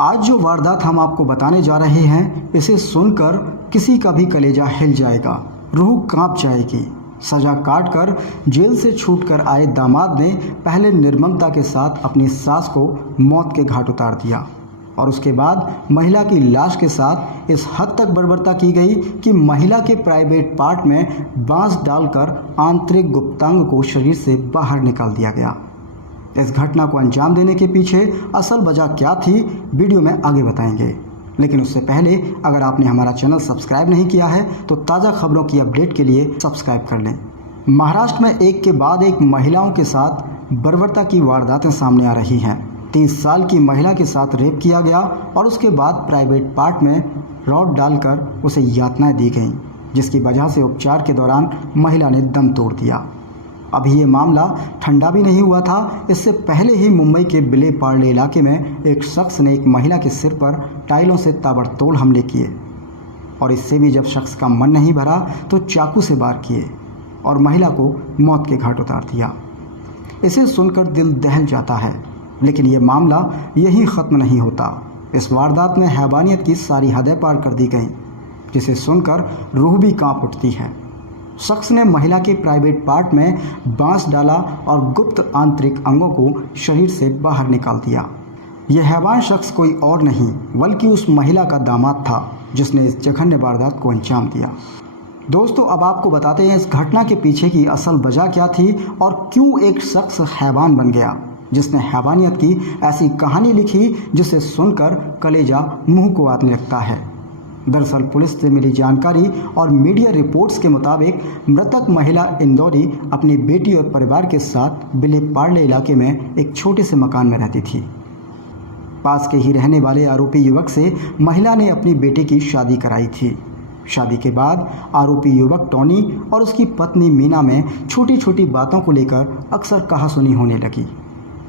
आज जो वारदात हम आपको बताने जा रहे हैं, इसे सुनकर किसी का भी कलेजा हिल जाएगा, रूह कांप जाएगी। सजा काट कर जेल से छूटकर आए दामाद ने पहले निर्ममता के साथ अपनी सास को मौत के घाट उतार दिया और उसके बाद महिला की लाश के साथ इस हद तक बर्बरता की गई कि महिला के प्राइवेट पार्ट में बांस डालकर आंतरिक गुप्तांग को शरीर से बाहर निकाल दिया गया। इस घटना को अंजाम देने के पीछे असल वजह क्या थी, वीडियो में आगे बताएंगे। लेकिन उससे पहले अगर आपने हमारा चैनल सब्सक्राइब नहीं किया है तो ताज़ा खबरों की अपडेट के लिए सब्सक्राइब कर लें। महाराष्ट्र में एक के बाद एक महिलाओं के साथ बर्बरता की वारदातें सामने आ रही हैं। 30 साल की महिला के साथ रेप किया गया और उसके बाद प्राइवेट पार्ट में रॉड डालकर उसे यातनाएं दी गईं, जिसकी वजह से उपचार के दौरान महिला ने दम तोड़ दिया। अभी ये मामला ठंडा भी नहीं हुआ था। इससे पहले ही मुंबई के विले पार्ले इलाके में एक शख्स ने एक महिला के सिर पर टाइलों से ताबड़तोड़ हमले किए और इससे भी जब शख्स का मन नहीं भरा तो चाकू से वार किए और महिला को मौत के घाट उतार दिया। इसे सुनकर दिल दहल जाता है, लेकिन ये मामला यहीं ख़त्म नहीं होता। इस वारदात में हैवानियत की सारी हदें पार कर दी गईं, जिसे सुनकर रूह भी कांप उठती है। शख्स ने महिला के प्राइवेट पार्ट में बांस डाला और गुप्त आंतरिक अंगों को शरीर से बाहर निकाल दिया। यह हैवान शख्स कोई और नहीं बल्कि उस महिला का दामाद था जिसने इस जघन्य वारदात को अंजाम दिया। दोस्तों, अब आपको बताते हैं इस घटना के पीछे की असल वजह क्या थी और क्यों एक शख्स हैवान बन गया, जिसने हैवानियत की ऐसी कहानी लिखी जिसे सुनकर कलेजा मुंह को आने लगता है। दरअसल पुलिस से मिली जानकारी और मीडिया रिपोर्ट्स के मुताबिक मृतक महिला इंदौरी अपनी बेटी और परिवार के साथ विले पार्ले इलाके में एक छोटे से मकान में रहती थी। पास के ही रहने वाले आरोपी युवक से महिला ने अपनी बेटे की शादी कराई थी। शादी के बाद आरोपी युवक टोनी और उसकी पत्नी मीना में छोटी छोटी बातों को लेकर अक्सर कहासुनी होने लगी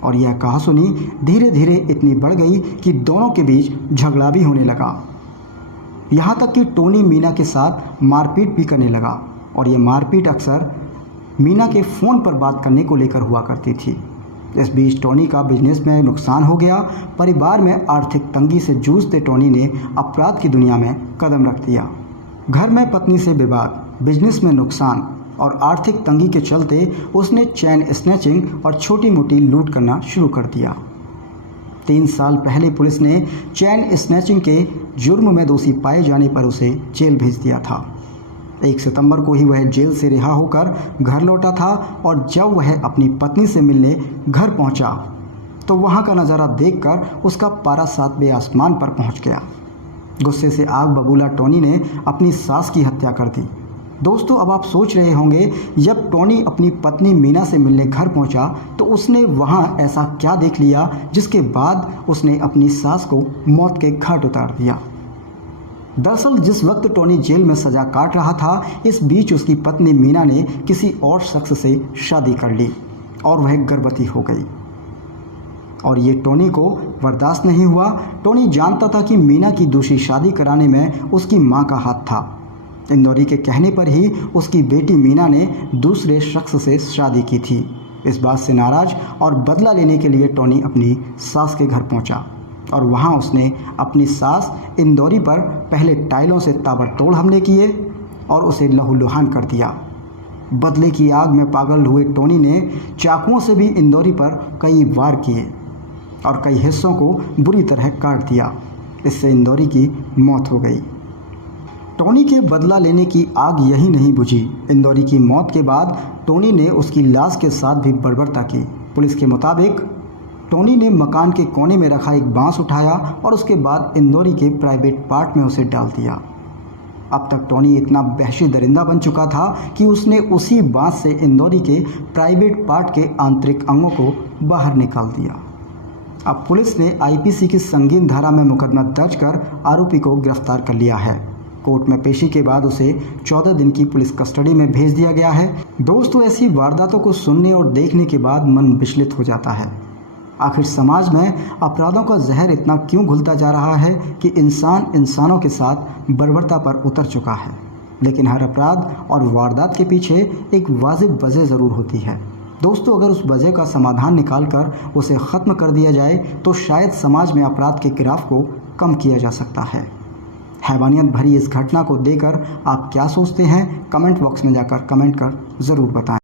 और यह कहासुनी धीरे धीरे इतनी बढ़ गई कि दोनों के बीच झगड़ा भी होने लगा। यहाँ तक कि टोनी मीना के साथ मारपीट भी करने लगा और ये मारपीट अक्सर मीना के फ़ोन पर बात करने को लेकर हुआ करती थी। इस बीच टोनी का बिजनेस में नुकसान हो गया। परिवार में आर्थिक तंगी से जूझते टोनी ने अपराध की दुनिया में कदम रख दिया। घर में पत्नी से विवाद, बिजनेस में नुकसान और आर्थिक तंगी के चलते उसने चैन स्नैचिंग और छोटी मोटी लूट करना शुरू कर दिया। 3 साल पहले पुलिस ने चैन स्नैचिंग के जुर्म में दोषी पाए जाने पर उसे जेल भेज दिया था। 1 सितंबर को ही वह जेल से रिहा होकर घर लौटा था और जब वह अपनी पत्नी से मिलने घर पहुंचा तो वहां का नज़ारा देखकर उसका पारा 7वें आसमान पर पहुंच गया। गुस्से से आग बबूला टोनी ने अपनी सास की हत्या कर दी। दोस्तों, अब आप सोच रहे होंगे जब टोनी अपनी पत्नी मीना से मिलने घर पहुंचा तो उसने वहां ऐसा क्या देख लिया जिसके बाद उसने अपनी सास को मौत के घाट उतार दिया। दरअसल जिस वक्त टोनी जेल में सजा काट रहा था, इस बीच उसकी पत्नी मीना ने किसी और शख्स से शादी कर ली और वह गर्भवती हो गई और ये टोनी को बर्दाश्त नहीं हुआ। टोनी जानता था कि मीना की दूसरी शादी कराने में उसकी मां का हाथ था। इंदौरी के कहने पर ही उसकी बेटी मीना ने दूसरे शख्स से शादी की थी। इस बात से नाराज और बदला लेने के लिए टोनी अपनी सास के घर पहुंचा और वहां उसने अपनी सास इंदौरी पर पहले टाइलों से ताबड़तोड़ हमले किए और उसे लहूलुहान कर दिया। बदले की आग में पागल हुए टोनी ने चाकुओं से भी इंदौरी पर कई वार किए और कई हिस्सों को बुरी तरह काट दिया। इससे इंदौरी की मौत हो गई। टोनी के बदला लेने की आग यही नहीं बुझी। इंदौरी की मौत के बाद टोनी ने उसकी लाश के साथ भी बर्बरता की। पुलिस के मुताबिक टोनी ने मकान के कोने में रखा एक बांस उठाया और उसके बाद इंदौरी के प्राइवेट पार्ट में उसे डाल दिया। अब तक टोनी इतना वहशी दरिंदा बन चुका था कि उसने उसी बांस से इंदौरी के प्राइवेट पार्ट के आंतरिक अंगों को बाहर निकाल दिया। अब पुलिस ने आईपीसी की संगीन धारा में मुकदमा दर्ज कर आरोपी को गिरफ्तार कर लिया है। कोर्ट में पेशी के बाद उसे 14 दिन की पुलिस कस्टडी में भेज दिया गया है। दोस्तों, ऐसी वारदातों को सुनने और देखने के बाद मन विचलित हो जाता है। आखिर समाज में अपराधों का जहर इतना क्यों घुलता जा रहा है कि इंसान इंसानों के साथ बर्बरता पर उतर चुका है। लेकिन हर अपराध और वारदात के पीछे एक वाजिब वजह ज़रूर होती है। दोस्तों, अगर उस वजह का समाधान निकालकर उसे ख़त्म कर दिया जाए तो शायद समाज में अपराध के गिराफ को कम किया जा सकता है। हैवानियत भरी इस घटना को देखकर आप क्या सोचते हैं? कमेंट बॉक्स में जाकर कमेंट कर ज़रूर बताएं।